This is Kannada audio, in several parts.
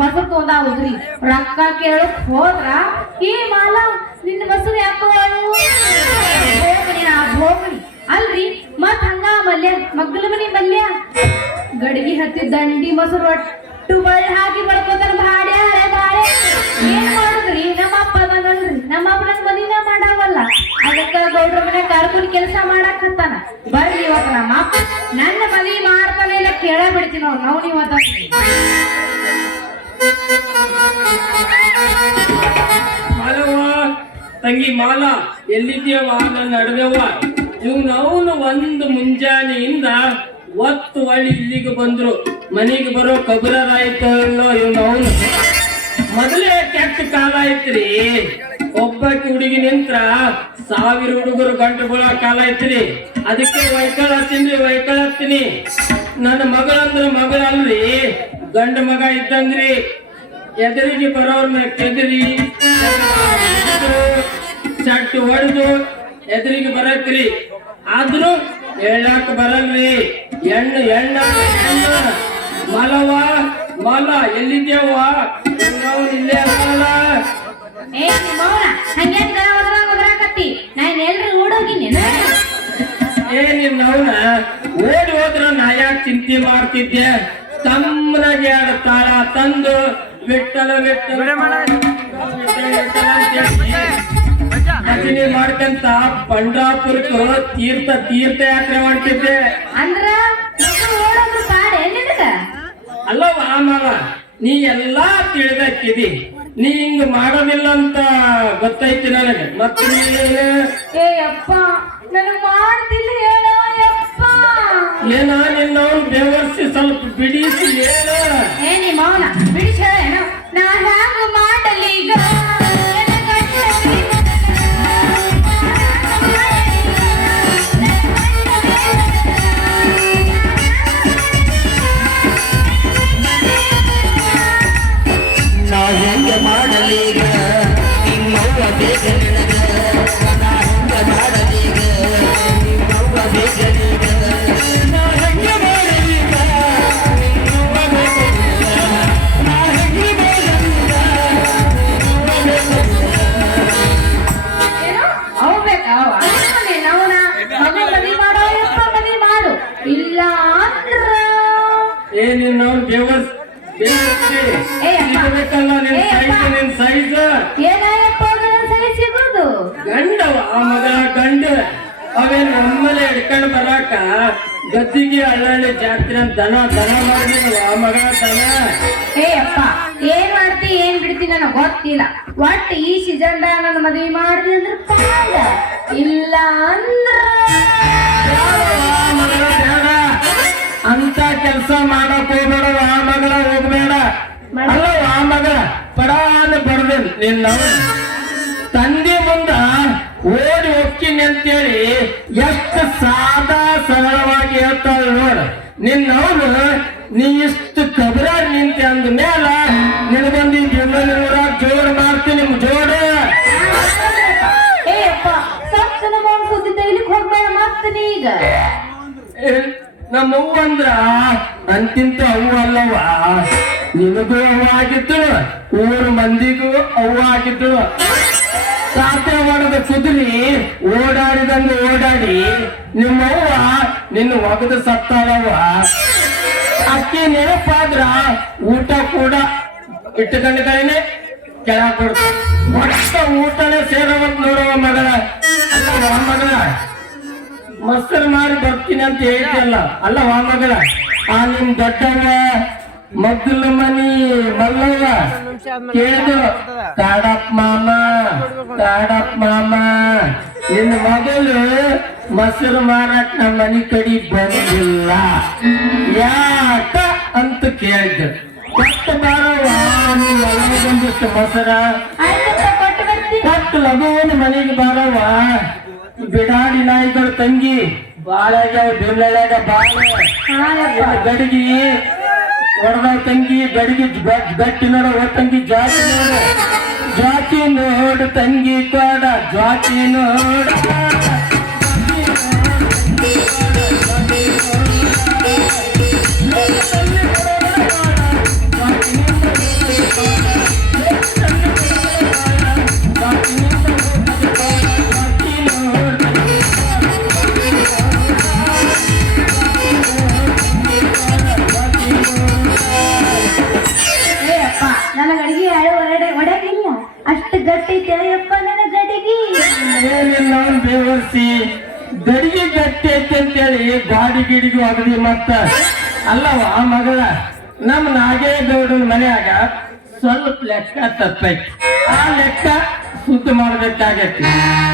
ಮೊಸರು ತೊಂದ ಹೋದ್ರಿ ರೊಕ್ಕ ಕೇಳಕ್ ಹೋದ್ರ ಏ ಮಾಲ ನಿನ್ನ ಮೊಸರು ಯಾಕೋ ಭೋಗಣಿ ಅಲ್ರಿ ಮತ್ ಹಂಗ ಮಲ್ಯ ಮಗ್ಗಲ ಮನಿ ಮಲ್ಯ ಗಡಿಗೆ ಹತ್ತಿ ದಂಡಿ ಮೊಸರು ಒಟ್ಟು ಬಳ್ಳಿ ಹಾಕಿ ಬಡ್ಕೋತಾರ ಬಾಡೆ ಹಳೆ ಬಾಳೆ ಏನ್ ಮಾಡುದ್ರಿ ನಮ್ಮಪ್ಪ ಅದನಲ್ರಿ ನಮ್ಮಪ್ಪ ನನ್ ಮದಿನ ಮಾಡಾವಲ್ಲ ಅದಕ್ಕ ಗೌಡ್ರ ಮನೆ ಕರ್ಕೊಂಡು ಕೆಲಸ ಮಾಡಕ್ ಹತ್ತಾನ ಬರ್ರಿ ಇವತ್ತ ನಮ್ಮಪ್ಪ ನನ್ನ ಮದಿ ಮಾಡ್ತಾನೆ ಇಲ್ಲ ಕೇಳ ಬಿಡ್ತೀನಿ ನಾವು ಇವತ್ತ ಮಾಲವ್ವ ತಂಗಿ ಮಾಲ ಎಲ್ಲಿದ್ಯವ ನನ್ನ ನಡುವೆವ ಇವ್ನವನು ಒಂದು ಮುಂಜಾನೆಯಿಂದ ಒತ್ತು ಒಳ್ಳಿ ಇಲ್ಲಿಗೆ ಬಂದ್ರು ಮನೆಗೆ ಬರೋ ಕಬರಾಯ್ತೋ ಇವ್ನವನು ಮೊದಲೇ ಕೆಟ್ಟ ಕಾಲ ಐತ್ರಿ ಒಬ್ಬಾಕಿ ಹುಡುಗಿ ನಿಂತ್ರ 1000 ಹುಡುಗರು ಗಂಟು ಬೀಳೋ ಕಾಲ ಐತ್ರಿ ಅದಕ್ಕೆ ವೈಕಲ್ ಹತ್ತೀನಿ ನನ್ನ ಮಗಳಂದ್ರ ಮಗಳಲ್ರಿ ಗಂಡ ಮಗ ಇದ್ದಂಗ್ರಿ ಎದುರಿಗೆ ಬರೋರ್ನ ಕೆದರಿ ಚಟ್ಟು ಹೊಡೆದು ಎದುರಿಗೆ ಬರತ್ರಿ ಆದ್ರೂ ಹೇಳಕ್ ಬರಲ್ರಿ ಎಣ್ಣ ಮಾಲ ಎಲ್ಲಿದ್ಯಾವ ಇಲ್ಲೇ ಅಲ್ಲ ಏ ನಿಮ್ಮವ್ನ ಹಂಗ್ಯಾಕ ಒದರಾಕತ್ತಿ ನಾನು ಎಲ್ರು ಓಡೋಗಿನಿ ನಿನ್ನವನ ಓಡಿ ಹೋದ್ರ ನಾ ಯಾಕೆ ಚಿಂತೆ ಮಾಡ್ತಿದ್ದೆ ತಮ್ಮನಾಗೆ 2 ತಾಳ ತಂದು ವಿಠಲ ಭಜನೆ ಮಾಡ್ಕಂತ ಪಂಡ್ರಾಪುರಕ್ಕೆ ತೀರ್ಥ ಯಾತ್ರೆ ಮಾಡ್ತಿದ್ದೆ ಅಂದ್ರ ಓಡೋದ್ರ ಪಾಡೆ ನಿನಗ ಅಲ್ಲವ ಆಮವ ನೀ ಎಲ್ಲಾ ತಿಳಿದಕ್ಕಿದಿ ನೀ ಹಿಂಗ ಮಾಡೋದಿಲ್ಲ ಅಂತ ಗೊತ್ತೈತಿ ನನಗೆ ಮತ್ತೆ ಏ ಅಪ್ಪ ನನಗೆ ಮಾಡ್ತಿಲ್ಲ ಹೇಳೋ ಯಪ್ಪ ಏನ ನಿನ್ನವನು ಬೆವರ್ಸಿ ಸ್ವಲ್ಪ ಬಿಡಿಸಿ ಹೇಳು ಏ ನಿಮ್ಮ ಮೌನ ಬಿಡಿಸಿ ಹೇಳೇನು ನಾ ಹ್ಯಾಂಗ ಮಾಡಲಿ ಈಗ ನಾ ಹೆಂಗೆ ಮಾಡಲೀಗ ನಿಮ್ಮವ್ವ ಬೇಗ ನನಗ ನಾ ಹೆಂಗೆ ಮಾಡಲೀಗ ನಿಮ್ಮವ್ವ ಬೇಗ ನನಗ ನಾ ಹೆಂಗೆ ಮಾಡಲೀಗ ನಿಮ್ಮವ್ವ ಬೇಗ ನನಗ ನಾ ಹೆಂಗೆ ಮಾಡಲೀಗ ನಿಮ್ಮವ್ವ ಬೇಗ ಏನು ಅವು ಬೇಕಾ ಅವನ ಮಗ ಮದಿ ಮಾಡೋ ಯಪ್ಪ ಮದಿ ಮಾಡು ಇಲ್ಲ ಅಂದ್ರ ನಿನ್ನವನು ಬೆವರ್ಸಿ ಸಿಗಬೇಕಲ್ಲ ನಿನ್ ಸೈಜ್ ಏನಾಯಪ್ಪ ಸರಿ ಸಿಗೋದು ಗಂಡವ ಆ ಮಗ ಗಂಡ ಅವೇನ್ ಒಮ್ಮೆಲೆ ಹಿಡ್ಕೊಂಡು ಬರಾಕ ಗದ್ದಿಗೆ ಹಳ್ಳಹಳ್ಳಿ ಜಾತ್ರೆ ಅಂತ ದನ ಮಾಡಿದ್ವ ಆ ಮಗ ದನ ಏ ಅಪ್ಪ ಏನ್ ಮಾಡ್ತಿ ಏನ್ ಬಿಡ್ತಿ ನನಗೆ ಗೊತ್ತಿಲ್ಲ ಒಟ್ಟು ಈ ಸೀಸನ್ದಾಗ ನನ್ನ ಮದ್ವಿ ಮಾಡ್ದಿ ಅಂದ್ರೆ ಪಾಡ ಇಲ್ಲ ಅಂದ್ರ ಅಂತ ಕೆಲಸ ಮಾಡಕ್ ಹೋಗ್ಬೇಡ ಆ ಮಗಳ ಹೋಗ್ಬೇಡ ಅಲ್ಲ ಆ ಮಗಳ ಪಡಾನ ಬಡ್ದೇನ್ ನಿನ್ನ ತಂದೆ ಮುಂದ ಓಡಿ ಹೋಗ್ತೀನಿ ಅಂತೇಳಿ ಎಷ್ಟು ಸಾದಾ ಸರಳವಾಗಿ ಹೇಳ್ತಾಳೆ ನೋಡ ನಿನ್ನವನು ನೀ ಇಷ್ಟು ಕಬರಾಗಿ ನಿಂತೆ ಅಂದ ಮೇಲ ನಿನಗೊಂದು ಬೆಂಗಳೂರ ಜೋಡ್ ಮಾಡ್ತೀನಿ ಜೋಡ ಏ ಅಪ್ಪ ಸತ್ತನ ಮಾಡ್ಕೋತಿದ್ದ ಇಲ್ಲಿ ಹೋಗ್ಬೇಡ ಮತ್ತೆ ಈಗ ನಮ್ಮವ್ವ ಅಂದ್ರ ಅಂತಿಂತ ಅವ್ವ ಅಲ್ಲವ ನಿನಗೂ ಅವ್ವ ಆಗಿತ್ತು ಊರು ಮಂದಿಗೂ ಅವ್ವ ಆಗಿತ್ತು ಸಾಧ್ಯ ಮಾಡದ ಕುದುರಿ ಓಡಾಡಿದಂಗ ಓಡಾಡಿ ನಿಮ್ಮವ್ವ ನಿನ್ನ ಒಗದ ಸತ್ತಾಳವ್ವ ಅಕ್ಕಿ ನೆನಪಾದ್ರ ಊಟ ಕೂಡ ಇಟ್ಟುಕೊಂಡ್ಗಳೇನೆ ಕೆಳಗೆ ಕೊಡ್ತ ಒಟ್ಟ ಊಟನೇ ಸೇರವಂತ ನೋಡುವ ಮಗಳ ಅಲ್ಲವ ಮಗಳ ಮೊಸರು ಮಾರಿ ಬರ್ತೀನಿ ಅಂತ ಹೇಳ್ತಿಯಲ್ಲ ಅಲ್ಲವಾ ಮಗಳ ಆ ನಿಮ್ ದೊಡ್ಡವ್ವ ಮಗ್ಗಲ ಮನಿ ಮಲ್ಲವ್ವ ಕೇಳಿದ್ರು ಕಾಡಪ್ಪ ಮಾಮ ನಿನ್ನ ಮಗಳು ಮೊಸರು ಮಾರಕ್ ನಮ್ಮ ಮನಿ ಕಡಿ ಬಂದಿಲ್ಲ ಯಾಕ ಅಂತ ಕೇಳಿದ್ರು ಕೊಟ್ಟು ಬಾರವ್ವ ನೀನ್ ಬಂದಿತ್ತು ಮೊಸರ ಕೊಟ್ಟು ಲಘುವನ ಮನೆಗೆ ಬಾರವ್ವ ಬಿಡಾಡಿ ನಾಯಿಗಳು ತಂಗಿ ಬಾಳೆಗ ಬಿರ್ಲೆಗ ಬಾಳೆ ಗಡಿಗಿ ಹೊಡೆದ ತಂಗಿ ಗಡಿಗೆ ಗಟ್ಟಿ ನೋಡ ತಂಗಿ ಜಾತಿ ನೋಡು ತಂಗಿ ಕೊಡ ಜಾತಿ ನೋಡ ಏ ಅಪ್ಪ ನನ್ನ ಗಡಿಗೆ ಒಡಗಿಲ್ಲ ಅಷ್ಟು ಗಟ್ಟಿ ಅಯ್ಯಪ್ಪ ನನ್ನ ಗಡಿಗೆ. ಏನಿಲ್ಲ ಬೇವರ್ಸಿ ಗಡಿಗೆ ಗಟ್ಟಿ ಐತಿ ಅಂತೇಳಿ ಗಾಡಿ ಗಿಡಿಗೂ ಅಗದಿ ಮತ್ತ ಅಲ್ಲವ ಮಗಳ ನಮ್ಮ ನಾಗೇಗೌಡನ ಮನ್ಯಾಗ ಸ್ವಲ್ಪ ಲೆಕ್ಕ ತಪ್ಪೈತಿ ಆ ಲೆಕ್ಕ ಸುದ್ದ ಮಾಡ್ಬೇಕಾಗೈತಿ.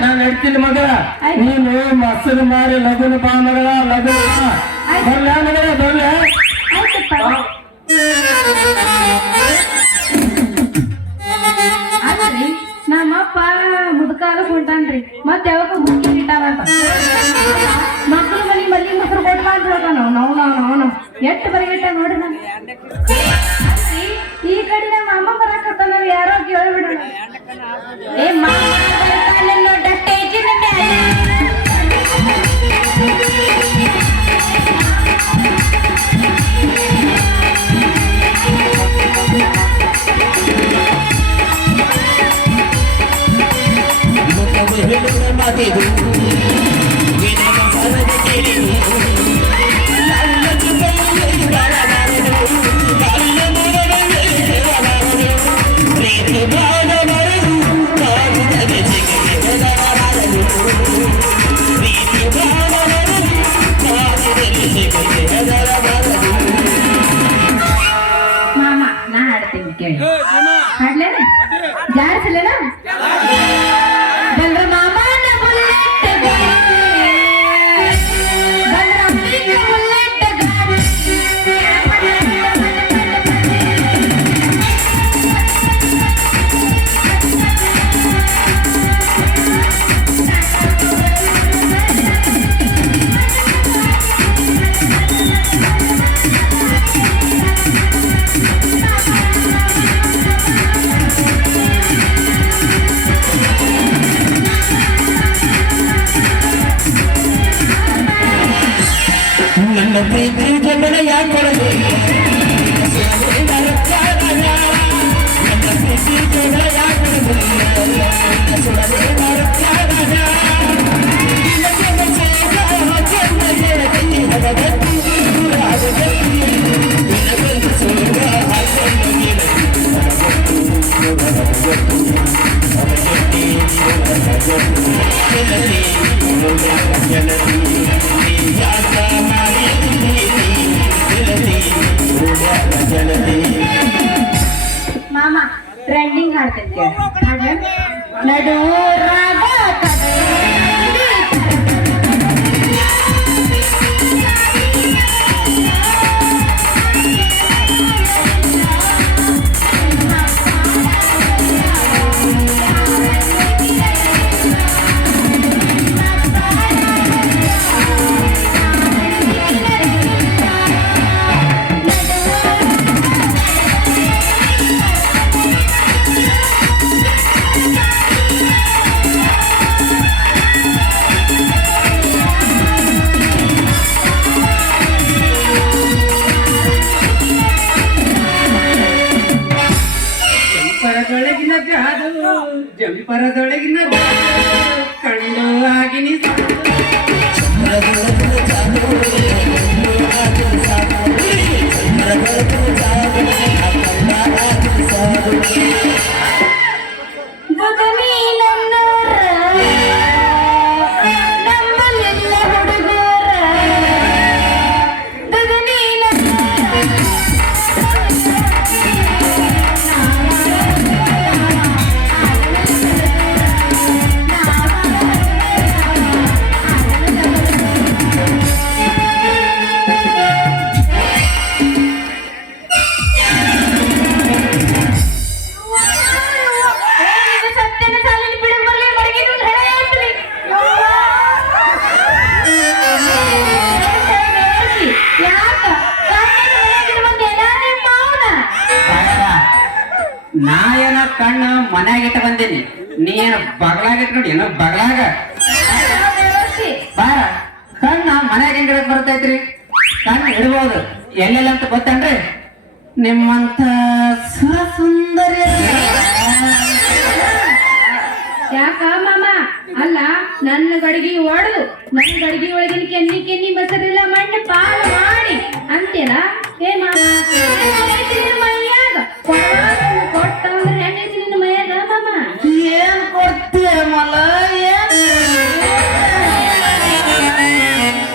ನಾನು ಹೇಳ್ತೀನಿ ಮಗಳ ನೀನು ಮೊಸರು ಮಾರಿ ಲಗುನ ಬಾ ಮಗಳ ಲಗುನ ಬಾ. ಬರ್ಲ ಮಗಳ ಬರ್ಲ. ಆಯ್ತಪ್ಪ. ಅಲ್ರಿ ನಮ್ಮಪ್ಪ ಮುದ್ಕಾಲ ಹೊಂಟಾನ್ರಿ ಮತ್ ಯಾವಾಗ ಮುಕ್ಕಿ ಇಟ್ಟಾರಂತ ಮಕ್ಕಳು ಮನಿ ಮಲ್ಲಿ ಮೊಸರು ಕೊಟ್ಟು ಅಂತ ಹೇಳ್ತಾನ ನಾವು ಎಟ್ಟು ಬರಗಿಟ್ಟ ನೋಡ್ರಿ ನಾನು. ಈ ಕಡೆ ನಮ್ಮ ಅಮ್ಮ ಬರಾಕತ್ತಾನ ಯಾರೋ ಕೇಳ್ಬಿಡೋಣ. ಏ ಮಾಮ ಬರ್ತಾನಲ್ಲೋ ಸ್ಟೇಜಿನ ಮೇಲೆ. ಮಾಮ ನಾ ಹಾಡ್ತೀನಿ ಕೇಳಿ. ಹಾಡ್ಲೇನ ಜಾರಿಸಲೇನ ಬಂದ್ರ ಮಾಮನ ಬುಲೆಟ್ ಗಾಡಿ ಬಂದ್ರ ಅಮ್ಮಿನ ಬುಲೆಟ್ ಗಾಡಿ. ನನ್ನ ಪ್ರೀತಿ ಜಗಳ ಯಾಕೊಡದೆ ನನ್ನ ಪ್ರೀತಿ ಜಗಳ ಯಾಕೊಡದೆ ಮಾಮ ಟ್ರೆಂಡಿಂಗ್ ಹಾಡ್ತೀನಿ ಕೇಳಿ. ಹಾಡ್ಲೇನ ನಡುರಾಗ ಜಂಪರದೊಳಗಿನ ಜಾದು ಜಂಪರದೊಳಗಿನ ಕಂಡು ಆಗಿನಿ ಗಗನಿ ನನ್ನೋರ ನಂಬಲಿಲ್ಲ ಹುಡುಗರ ಗಗನಿ ಸತ್ಯನ ಸಾಲಿನ ಬಿಡ ಬರ್ಲಿ ಮಡಗಿದ್ರು ಹೇಳಲಿ ಯಾಕ ನಾ ಏನ ಕಣ್ಣು ಮನ್ಯಾಗ ಇಟ್ಟ ಬಂದೀನಿ, ನೀ ಏನ ಬಗ್ಲಾಗ ಇಟ್ ನೋಡಿ ಏನೋ ಬಗ್ಲಾಗ ಬಾರ. ಕಣ್ಣ ಮನ್ಯಾಗ ಹೆಂಗ್ ಇಡಕ್ ಬರ್ತೈತ್ರಿ? ಕಣ್ಣು ಇಡ್ಬೋದು ಎಲ್ಲೆಲ್ಲ ಅಂತ ಗೊತ್ತೇನ್ರಿ? ನಿಮ್ಮಂತ ಸುರಸುಂದರ ನನ್ನ ಗಡಿಗೆ ಒಡೆದು ನನ್ನ ಗಡಿಗೆ ಒಳಗಿನ ಕೆನ್ನಿ ಕೆನ್ನಿ ಮೊಸರೆಲ್ಲ ಮಣ್ಣು ಪಾಲು ಮಾಡಿ ಅಂತೇನ ಏ ಮಾಮ ಹೆಣ್ಣೈತಿ ನಿನ್ನ ಮೈಯಾಗ ಕೊಟ್ಟ ಅಂದ್ರೆ ಹೆಣ್ಣೈತಿ ನಿನ್ನ ಮೈಯಾಗ ಮಾಮ ಏನ್ ಕೊಡ್ತೀಯ ಮಲ ಏನ್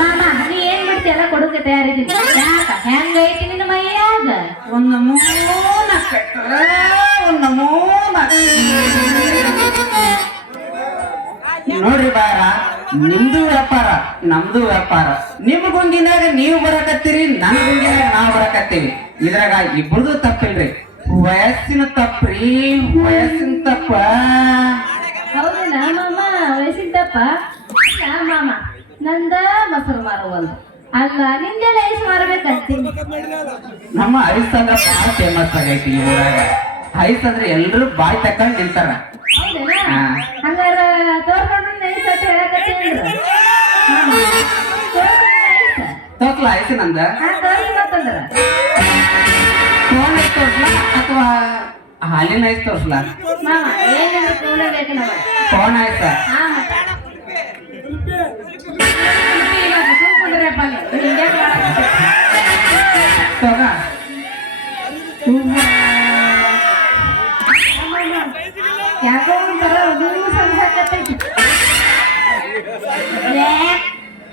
ಮಾಮ ನೀ ಏನ್ ಮಾಡ್ತಿ ಎಲ್ಲ ಕೊಡೋಕೆ ತಯಾರಿದ್ದೀನಿ ಯಾಕ ಹೆಂಗೈತಿ ನಿನ್ನ ಮೈಯಾಗ ಒಂದು ನಮೂನ ಕಟ್ರ ಒಂದು ನಮೂನ ನೋಡ್ರಿ ಬಾರ ನಿಮ್ದು ವ್ಯಾಪಾರ ನಮ್ದು ವ್ಯಾಪಾರ ನಿಮ್ ಗುಂಗಿನಾಗ ನೀವು ಬರಕತ್ತೀರಿ ನನ್ ಗುಂಗಿನಾಗ ನಾವ್ ಬರಕತ್ತೀವಿ ಇದ್ರಾಗ ಇಬ್ರದು ತಪ್ಪಿಲ್ರಿ ವಯಸ್ಸಿನ ತಪ್ಪ್ರಿ ವಯಸ್ಸಿನ ತಪ್ಪ ಹೌದಾ ಮಾಮ ವಯಸ್ಸಿನ ತಪ್ಪ ಅಲ್ಲ ಮಾಮ ನಂದ ಮೊಸರು ಮಾರುವಲ್ದು ಅಲ್ಲ ನಿಂದೆಲ್ಲ ಐಸ್ ಮಾರಬೇಕಂತೀನಿ ನಮ್ಮ ಐಸ್ ಅಂದ್ರ ಬಹಳ ಫೇಮಸ್ ಆಗೈತಿ ಈ ಊರಾಗ ಐಸ್ ಅಂದ್ರೆ ಎಲ್ರು ಬಾಯ್ ತಕೊಂಡ್ ನಿಂತಾರ ಹೌದೇನಾ ಹಾ. ಹಂಗಾರ ತೋರ್ಕೊಂಡು ಐಸ್ ಅಂತ ಹೇಳಕತ್ತೇನ್ರ ತೋರ್ಸ್ಲ ಐಸ್ ನಂದ ತೋರಿ ಮತ್ತಂದ್ರ ಫೋನ್ ಐಸ್ ತೋರ್ಸ್ಲಾ ಅಥವಾ ಹಾಲಿನ ಐಸ್ ತೋರ್ಸ್ಲಾ ಮಾಮ ಏನಾದ್ರು ನೋಡಬೇಕು ನಮ್ಮ ಫೋನ್ ಐಸ ಹಾ ಸುಮ್ಕೊಂಡ್ರಪ್ಪ ನೀವು ಹಿಂಗೆ ತೋಗ ಯಾಕೋ ಒಂಥರ ಸಂಸಾಕತ್ತೈತಿ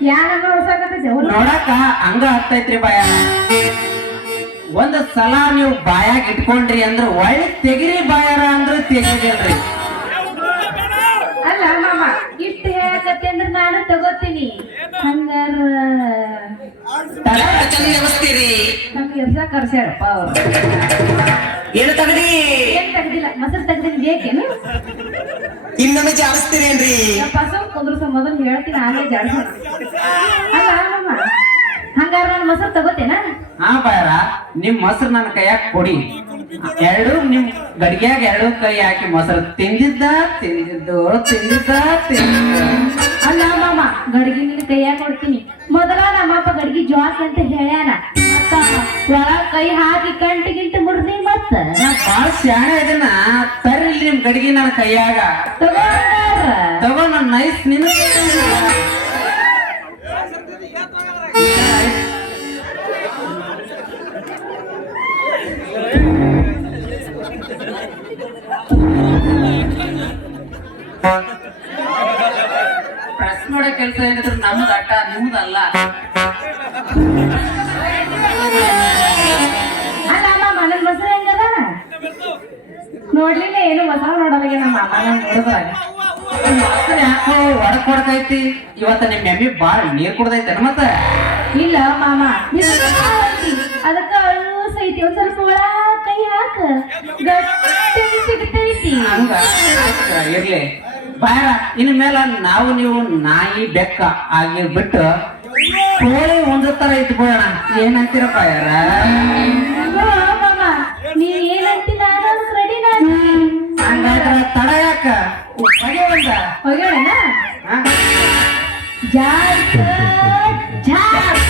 ಯಾರನ್ನ ಹೊಸಾಕತ್ತೈತಿ ಅವ್ರು ನೋಡಕ ಹಂಗ ಹತ್ತೈತ್ರಿ ಬಾಯ ಒಂದ್ ಸಲ ನೀವು ಬಾಯಾಗ ಇಟ್ಕೊಂಡ್ರಿ ಅಂದ್ರ ಒಳ್ಳೆ ತೆಗಿರಿ ಬಾಯಾರ ಅಂದ್ರ ತೆಗಿದಿಲ್ರಿ ಅಲ್ಲ ಮಾಮ ಇಷ್ಟು ಹೇಳಕತ್ತೆ ಅಂದ್ರೆ ನಾನು ತಗೋತೀನಿ ಹಂಗಾರ ನಮ್ಗೆ ಎರ್ಸ ಕರ್ಸ್ಯಾರಪ್ಪ ಅವ್ರು ಏನು ತಗದಿ ಏನ್ ತೆಗ್ದಿಲ್ಲ ಮೊಸರು ತೆಗ್ದಿನಿ ಬೇಕೇನು ಇನ್ನೊಮ್ಮೆ ಜಾಡಿಸ್ತೀರೇನ್ರಿ ಪಸು ಕುಂದ್ರಸ ಮೊದಲು ಹೇಳ್ತೀನಿ ಆಮೇಲೆ ಜಾಡ್ಸೋಣ ಅಲ್ಲ ಮಾಮ ಹಂಗಾರ ನಾನು ಮೊಸರು ತಗೋತೇನಾ ಹಾ ಬಾಯಾರ ನಿಮ್ ಮೊಸರು ನನ್ನ ಕೈಯಾಗ ಕೊಡಿ ಎರಡು ನಿಮ್ ಗಡಿಗ್ಯಾಗ ಎರಡು ಕೈ ಹಾಕಿ ಮೊಸರು ತಿಂದಿದ್ದ ತಿಂದಿದ್ದು ತಿಂದಿದ್ದ ತಿಂದಿದ್ದ ಅಲ್ಲ ಮಾಮ ಗಡ್ಗಿ ನಿನ್ನ ಕೈಯಾಗ ಕೊಡ್ತೀನಿ ಮೊದಲ ನಮ್ಮಪ್ಪ ಗಡ್ಗಿ ಜ್ವಾಸ್ ಅಂತ ಹೇಳ್ಯಾನ ಮತ್ತ ಒಳ ಕೈ ಹಾಕಿ ಕಂಟಿ ಗಿಂಟಿ ಮುರ್ದಿ ಮತ್ತ ನಾ ಬಾಳ ಶಾಣೆ ಇದನ್ನ ತರ್ರಿ ನಿಮ್ ಗಡಿಗೆ ನನ್ನ ಕೈಯಾಗ ತಗೋ ಹಂಗಾರ. ತಗೋ ನನ್ನ ನೈಸ್ ನಿನ್ನ ಪ್ರೆಸ್ ಮಾಡೋ ಕೆಲಸ ಏನಿದ್ರು ನಮ್ದು ಅಟ್ಟ ನಿಮ್ದಲ್ಲ ಅಲ್ಲ ಮಾಮ ನನ್ ಮೊಸರು ಹೆಂಗದ ನೋಡ್ಲಿಲ್ಲ ಏನು ಮೊಸರು ನೋಡಲ್ಲ ನಮ್ಮ ಮಾಮ ನನ್ ನೋಡಿದ್ರಾಗ ಮೊಸರು ಯಾಕೋ ಒಡಕ್ ಹೊಡ್ಕೈತಿ ಇವತ್ತ ನಿಮ್ ಎಮ್ಮಿ ಬಾಳ ನೀರ್ ಕುಡ್ದೈತೆ ಮತ್ತ ಇಲ್ಲ ಮಾಮ ಅದಕ್ಕ ಅಳೂಸ್ ಐತಿ ಒಂದ್ ಸ್ವಲ್ಪ ಒಳ ಕೈ ಹಾಕ ಗಟ್ಟಿ ಸಿಗ್ತೈತಿ ಹಂಗ ಆಯ್ತು, ಇರ್ಲಿ ಬಾರ ಇನ್ ಮೇಲ ನಾವು ನೀವು ನಾಯಿ ಬೆಕ್ಕ ಆಗಿರ್ಬಿಟ್ಟು ಕೋಳಿ ಒಂದ್ ತರ ಇದ್ ಬಿಡೋಣ ಏನಂತೀರಪ್ಪ ಯಾರ ಮಾಮ ನೀನ್ ಏನಂತಿ ನಾನು ಅದಕ್ಕೆ ರೆಡಿ ನಾನು ಹಂಗಾದ್ರ ತಡ ಯಾಕ ಬಗೆ ಒಂದ ಹೋಗೋಣ ಹಾ? Jar jar